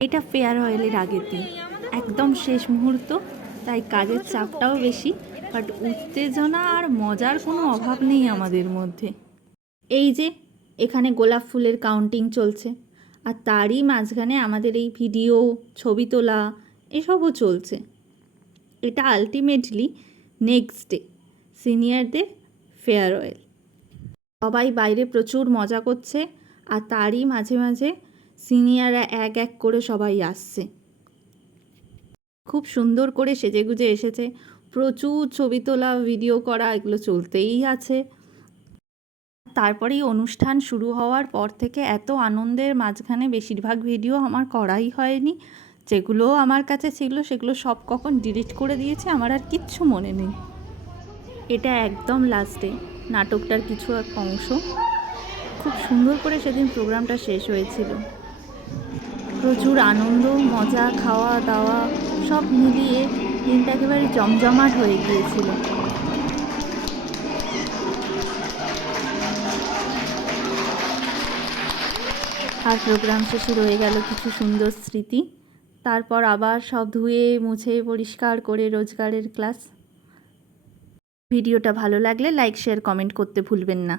এটা ফেয়ারওয়েলের আগের দিন, একদম শেষ মুহূর্ত, তাই কাজের চাপটাও বেশি, বাট উত্তেজনা আর মজার কোনো অভাব নেই আমাদের মধ্যে। এই যে এখানে গোলাপ ফুলের কাউন্টিং চলছে, আর তারই মাঝখানে আমাদের এই ভিডিও, ছবি তোলা এসবও চলছে। এটা আলটিমেটলি নেক্সট ডে সিনিয়রদের ফেয়ারওয়েল। সবাই বাইরে প্রচুর মজা করছে, আর তারই মাঝে মাঝে সিনিয়ররা এক এক করে সবাই আসছে। খুব সুন্দর করে সেজেগুজে এসেছে, প্রচুর ছবি তোলা, ভিডিও করা, এগুলো চলতেই আছে। তারপরেই অনুষ্ঠান শুরু হওয়ার পর থেকে এত আনন্দের মাঝখানে বেশিরভাগ ভিডিও আমার করাই হয়নি। যেগুলো আমার কাছে ছিল সেগুলো সব কখন ডিলিট করে দিয়েছে, আমার আর কিচ্ছু মনে নেই। এটা একদম লাস্টে নাটকটার কিছু এক অংশ। খুব সুন্দর করে সেদিন প্রোগ্রামটা শেষ হয়েছিল। প্রচুর আনন্দ, মজা, খাওয়া দাওয়া সব মিলিয়ে দিনটা একেবারে জমজমাট হয়ে গিয়েছিল। আর প্রোগ্রাম শেষে রয়ে গেল কিছু সুন্দর স্মৃতি। তারপর আবার সব ধুয়ে মুছে পরিষ্কার করে রোজগারের ক্লাস। ভিডিওটা ভালো লাগলে লাইক, শেয়ার, কমেন্ট করতে ভুলবেন না।